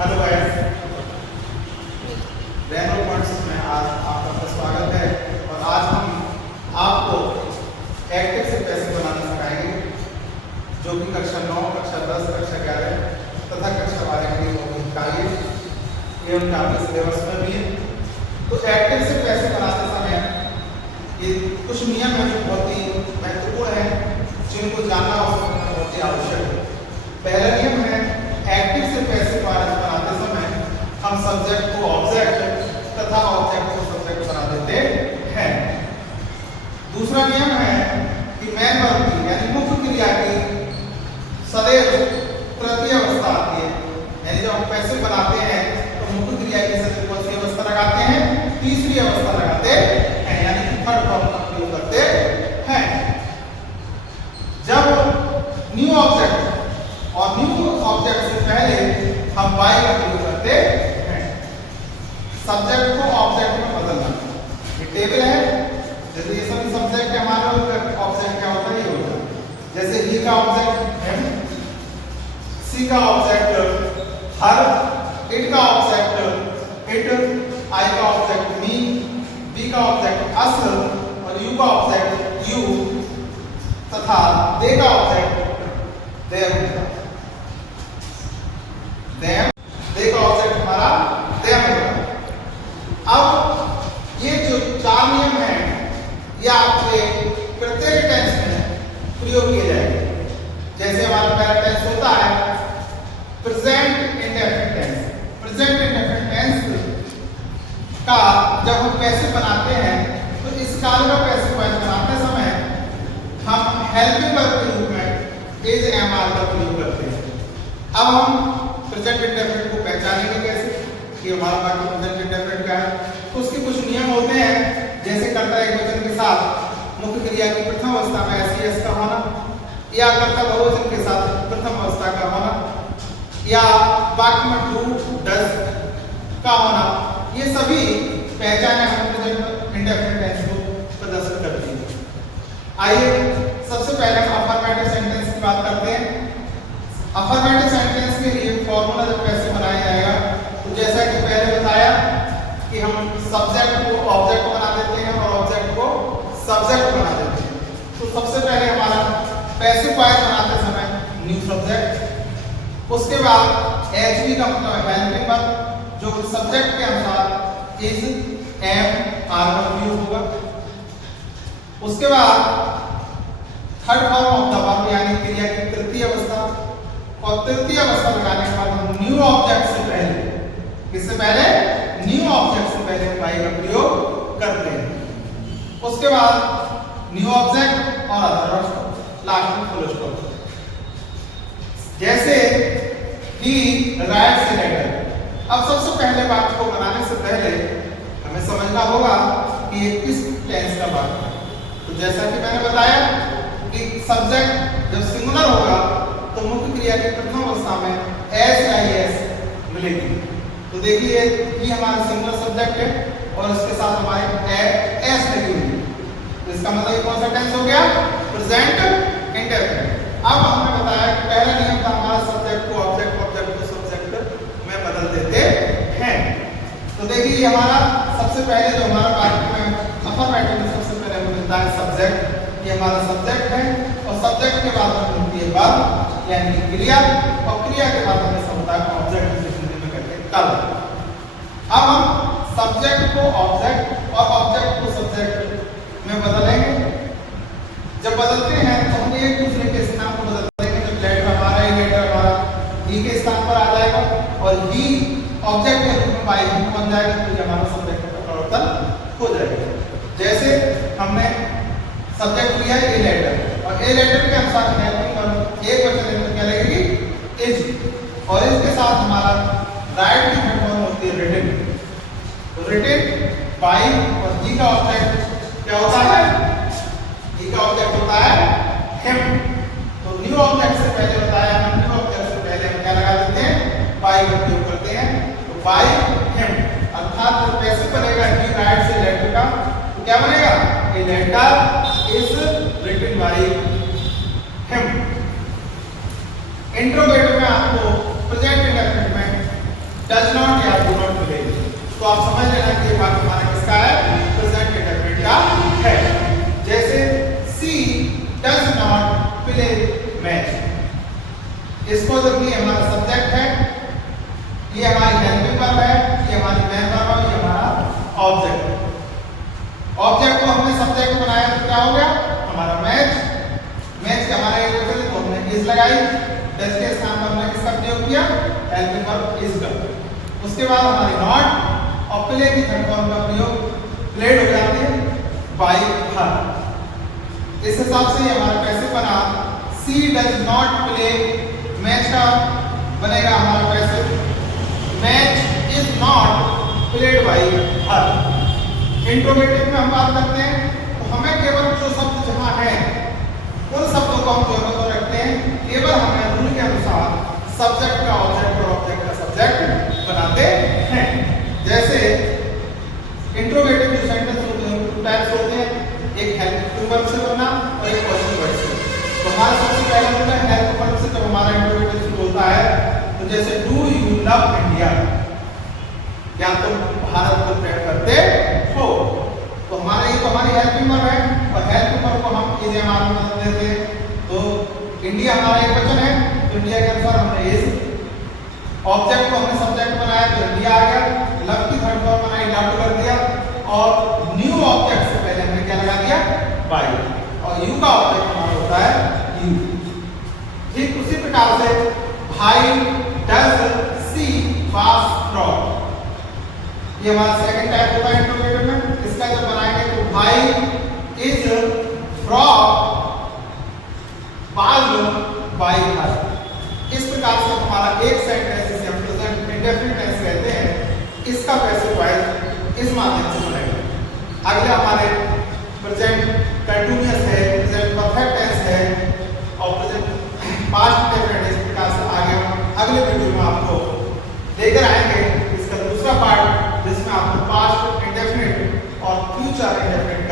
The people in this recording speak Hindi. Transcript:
हेलो गाइस, रैंडम पॉइंट्स में आज आपका स्वागत है। और आज हम आपको एक्टिव से पैसे बनाना सिखाएंगे, जो कि कक्षा 9, कक्षा 10, कक्षा 11 तथा कक्षा 12 के लिए बहुत कार्य एवं आपके सिलेबस में भी है। तो एक्टिव से पैसे बनाते समय ये कुछ नियम है जो बहुत ही महत्वपूर्ण है, जिनको जानना बहुत ही आवश्यक है। पहला नियम है, एक्टिव से पैसे बनाते समय हम सब्जेक्ट को ऑब्जेक्ट तथा ऑब्जेक्ट को सब्जेक्ट बना देते हैं। दूसरा नियम है कि मेन वर्ब की यानी मुख्य क्रिया की सदैव तृतीय अवस्था आती है। यानी जब हम पैसे बनाते हैं तो मुख्य क्रिया की सदैव कौन सी अवस्था लगाते हैं? तीसरी अवस्था लगाते हैं, यानी कि थर्ड फॉर्म का प्रयोग करते हैं। जब न्यू ऑब्जेक्ट और न्यू ऑब्जेक्ट से पहले हम बाय का प्रयोग करते हैं। सब्जेक्ट को ऑब्जेक्ट में बदलना, ये टेबल है। जैसे ये सभी सब्जेक्ट है, हमारा ऑब्जेक्ट क्या होता है? ये होता है। जैसे ही का ऑब्जेक्ट हिम, सी का ऑब्जेक्ट हर, इट का ऑब्जेक्ट इट, आई का ऑब्जेक्ट मी, बी का ऑब्जेक्ट अस और यू का ऑब्जेक्ट यू तथा दे का ऑब्जेक्ट देम। दे का ऑब्जेक्ट हमारा देम होगा। अब ये जो चार नियम हैं, ये आपके प्रत्येक टेंस में प्रयोग किए जाएंगे। जैसे हमारा पहला टेंस होता है present indefinite tense. Present indefinite tense का जब हम पैसे बनाते हैं तो इस काल का पैसे बनाते समय हम हेल्पिंग वर्ब के रूप में इज एम आर का प्रयोग करते हैं। अब हम प्रेजेंट इंडेफिनिट को पहचानेंगे कैसे कि हमारा वाक्य प्रेजेंट इंडेफिनिट क्या है। तो उसके कुछ नियम होते हैं, जैसे कर्ता एकवचन के साथ मुख्य क्रिया की प्रथम अवस्था में एस का होना, या कर्ता बहुवचन के साथ प्रथम अवस्था का होना, या वाक्य में डू डज का होना। ये सभी पहचाने हम प्रेजेंट इंडेफिनिट टेंस को प्रदर्शित करती है। आइए सबसे पहले हम अफर्मेटिव सेंटेंस की बात करते हैं। अफर्मेटिव सेंटेंस के लिए फॉर्मूला जब कैसे बनाया जाएगा, तो जैसा कि पहले बताया कि हम सब्जेक्ट को ऑब्जेक्ट बना देते हैं और ऑब्जेक्ट को सब्जेक्ट बना देते हैं। तो सबसे पहले हमारा पैसिव वॉइस बनाते समय न्यू सब्जेक्ट, उसके बाद एचवी का मतलब हेल्पिंग वर्ब जो सब्जेक्ट के अनुसार इज एम आर का प्रयोग होगा। उसके बाद third form of the verb यानी क्रिया की तृतीय अवस्था, और तृतीय अवस्था लगाने के बाद हम न्यू ऑब्जेक्ट से पहले, किससे पहले? न्यू ऑब्जेक्ट से पहले बाय का प्रयोग करते हैं। उसके बाद न्यू ऑब्जेक्ट और अदर लास्ट में फुल स्टॉप। जैसे ही राइट्स लेटर। अब सबसे पहले बात को बनाने से पहले हमें समझना होगा कि ये किस टेंस का बात है। तो जैसा कि मैंने बताया कि सब्जेक्ट जब सिंगुलर होगा तो मुख्य क्रिया की प्रथम अवस्था में एस या एस मिलेगी। तो देखिए ये हमारा सिंगुलर सब्जेक्ट है और इसके साथ हमारे एस लगी हुई है। तो इसका मतलब ये कौन सा टेंस हो गया? Present indefinite. अब हमने बताया कि पहला नियम था हमारा सब्जेक्ट को ऑब्जेक्ट, ऑब्जेक्ट को सब्जेक्ट में बदल देते हैं। तो देखिए हमारा सबसे पहले जो हमारा वाक्य में अफर्मेटिव में सबसे पहले हमें मिलता है सब्जेक्ट। ये हमारा सब्जेक्ट है और सब्जेक्ट के बाद हमें मिलती है वर्ब यानी क्रिया, और क्रिया के बाद हमें होता है ऑब्जेक्ट, जिसे हिंदी में कहते हैं कर्म। अब हम सब्जेक्ट को ऑब्जेक्ट और ऑब्जेक्ट को सब्जेक्ट में बदलेंगे। जब बदलते हैं तो हम एक दूसरे के स्थान को बदल देंगे। जब लेटर हमारा ही लेटर हमारा ही के स्थान पर आ जाएगा और ही ऑब्जेक्ट के रूप में बाय ही बन जाएगा, तो हमारा सब्जेक्ट का परिवर्तन हो जाएगा। जैसे हमने सब्जेक्ट लिया ए लेटर और ए लेटर के अनुसार हेल्पिंग वर्ब एक वचन में क्या लगेगी? इज, और इसके साथ हमारा राइट की फॉर्म होती है रिटन। तो रिटन बाय और ही का ऑब्जेक्ट क्या होता है? ही का ऑब्जेक्ट होता है हिम। तो न्यू ऑब्जेक्ट से पहले बताया, हम न्यू ऑब्जेक्ट से पहले हम क्या लगा देते हैं? बाय का प्रयोग करते हैं। तो बाय हिम, अर्थात जो पैसे बनेगा ही राइट से लेटर का, तो क्या बनेगा? A letter is written by him। Interrogative में आपको प्रेजेंट इंडेफिनिट में हमारा सब्जेक्ट है, ये हमारी हेल्पिंग वर्ब है, ये हमारी मेन वर्ब है, ये हमारा ऑब्जेक्ट है। ऑब्जेक्ट को हमने सब्जेक्ट बनाया तो क्या हो गया हमारा मैच। मैच के हमारे एक होते थे तो हमने इज लगाई, डज के स्थान पर हमने किसका प्रयोग किया, हेल्पिंग वर्ब इज का। उसके बाद हमारी नॉट और प्ले की थर्ड फॉर्म का प्रयोग प्लेड हो जाती है बाय हर। इस हिसाब से हमारा पैसिव बना सी डज नॉट प्ले, मैच का बनेगा हमारा passive match is not played by her. Interrogative में हम बात करते हैं तो हमें केवल जो शब्द जहां है उन शब्दों को हम जो है रखते हैं, केवल हमें रूल के अनुसार सब्जेक्ट का ऑब्जेक्ट और ऑब्जेक्ट का सब्जेक्ट बनाते हैं। जैसे इंट्रोगेटिव जो सेंटेंस होते हैं टू टाइप्स होते हैं, एक हेल्पिंग वर्ब से बनना और एक क्वेश्चन वर्ब से। तो हमारा सबसे पहला होता है हेल्पिंग वर्ब से। जब हमारा इंट्रोगेटिव शुरू होता है तो जैसे डू यू लव इंडिया, क्या तुम भारत को प्रेम करते हो, तो हमारा ये तो हमारी हेल्पिंग वर्ब है और हेल्पिंग वर्ब को हम इज एम आर में बदल देते हैं। तो इंडिया हमारा एक वचन है तो इंडिया के अनुसार हमने इज, ऑब्जेक्ट को हमने सब्जेक्ट बनाया तो इंडिया आ गया, लव की थर्ड फॉर्म बनाई लव कर दिया और न्यू ऑब्जेक्ट से पहले हमने क्या लगा दिया बाय, और यू का ऑब्जेक्ट हमारा होता है यू। ठीक उसी प्रकार से भाई डज सी फास्ट फ्रॉड, ये हमारा सेकंड टाइप होता है इंट्रोगेटिव में। इसका जब बनाएंगे तो भाई इज फ्रॉड पास्ड बाय हर। इस प्रकार से हमारा एक सेंटेंस जिसे हम प्रेजेंट इंडेफिनिट टेंस कहते हैं, इसका पैसिव वॉइस इस माध्यम से बनेगा। अगला हमारे प्रेजेंट कंटीन्यूअस है, प्रेजेंट परफेक्ट टेंस है और प्रेजेंट पास्ट इंडेफिनिट। इस प्रकार से आगे हम अगले वीडियो में आपको लेकर आएंगे इसका दूसरा पार्ट, जिसमें आपको पास्ट इंडेफिनिट और फ्यूचर इंडेफिनिट